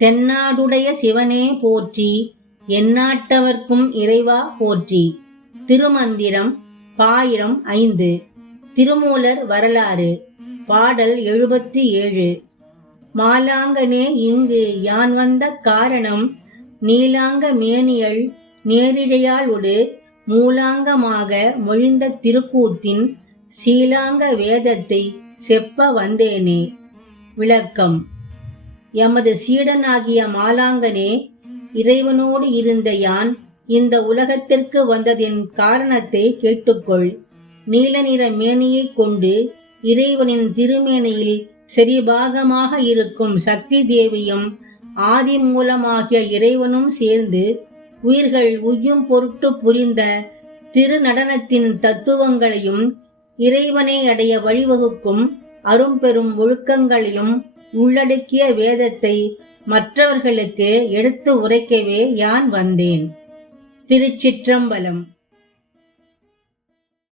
தென்னாடுடைய சிவனே போற்றி எந்நாட்டவர்க்கும் இறைவா போற்றி. திருமந்திரம் பாயிரம் ஐந்து. திருமூலர் வரலாறு பாடல் எழுபத்தி ஏழு. மாலாங்கனே இங்கு யான் வந்த காரணம்? நீலாங்க மேனியல் நேரிழையாளொடு மூலாங்கமாக மொழிந்த திருக்கூத்தின் சீலாங்க வேதத்தை செப்ப வந்தேனே. விளக்கம். எமது சீடனாகிய மாலாங்கனே இறைவனோடு இருந்த யான் இந்த உலகத்திற்கு வந்ததின் காரணத்தை கேட்டுக்கொள். நீல நிற மேனியைக் கொண்டு இறைவனின் திருமேனியில் செரிபாகமாக இருக்கும் சக்தி தேவியும் ஆதி மூலமாகிய இறைவனும் சேர்ந்து உயிர்கள் உய்யும் பொருட்டு புரிந்த திருநடனத்தின் தத்துவங்களையும் இறைவனை அடைய வழிவகுக்கும் அரும்பெரும் ஒழுக்கங்களையும் உள்ளடக்கிய வேதத்தை மற்றவர்களுக்கு எடுத்து உரைக்கவே யான் வந்தேன். திருச்சிற்றம்பலம்.